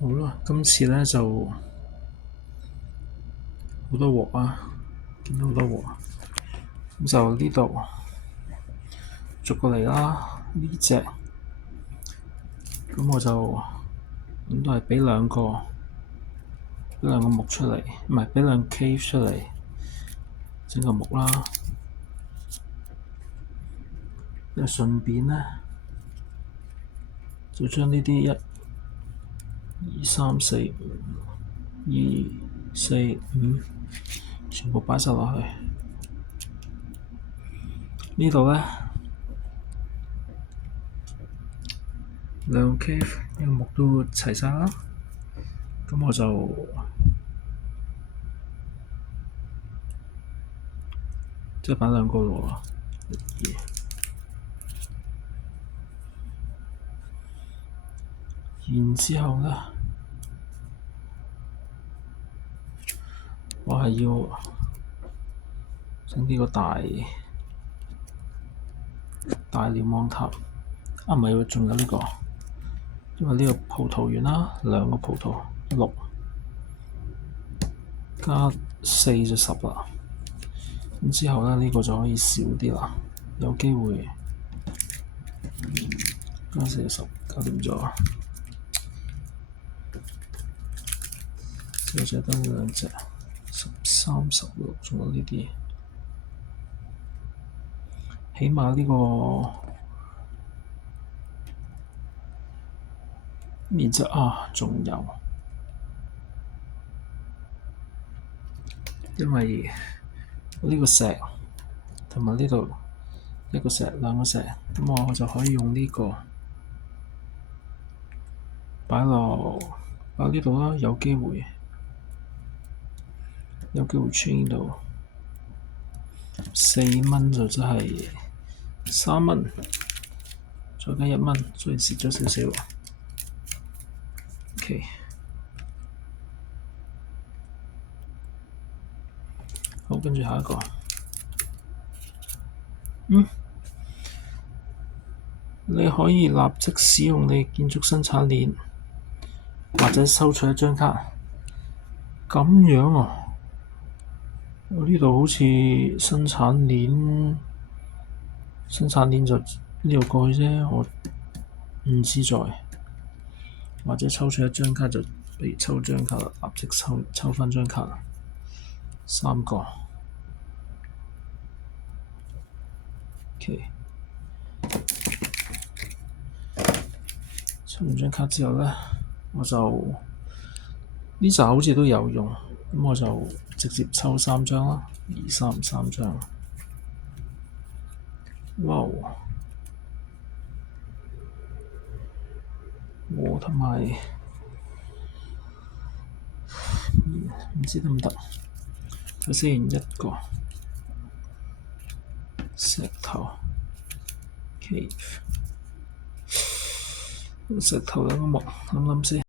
好啦，今次咧就好多鑊啊，見到好多鑊，咁就呢度逐個嚟啦。呢隻咁我就咁都係畀兩個木出嚟，唔係畀兩 cave 出嚟整個木啦。咁順便咧就將呢啲1、2、3、4、2、4、5全部擺晒落去。呢度咧兩個 cave 呢個木都齊晒啦，咁我就即係擺兩個咯喎，然之後咧，我係要整呢個大瞭望塔，唔係喎，仲有呢個，因為呢個葡萄園啦，兩個葡萄6加4就10啦。咁之後咧，呢個就可以少啲啦，有機會加4就10，搞掂咗。就剩得呢兩隻13、16，仲有呢啲，起碼呢個面積仲有，因為呢個石同埋呢度一個石兩個石，咁我就可以用呢個擺呢度啦，有機會穿呢度4蚊就真係3蚊，再加1蚊，雖然蝕咗少少。OK， 好，跟住下一個，你可以立即使用你建築生產鏈，或者收取一張卡。咁樣啊？我呢度好似生產鏈就呢度過去啫，我唔自在。或者抽取一張卡就，比如抽張卡，立即抽返張卡，3個。OK， 抽完張卡之後咧，我就呢扎好似都有用，咁我就直接抽3張啦，2、3張。哇！我同埋唔知得唔得？首先一個石頭 cave， 石頭兩個木，諗諗先。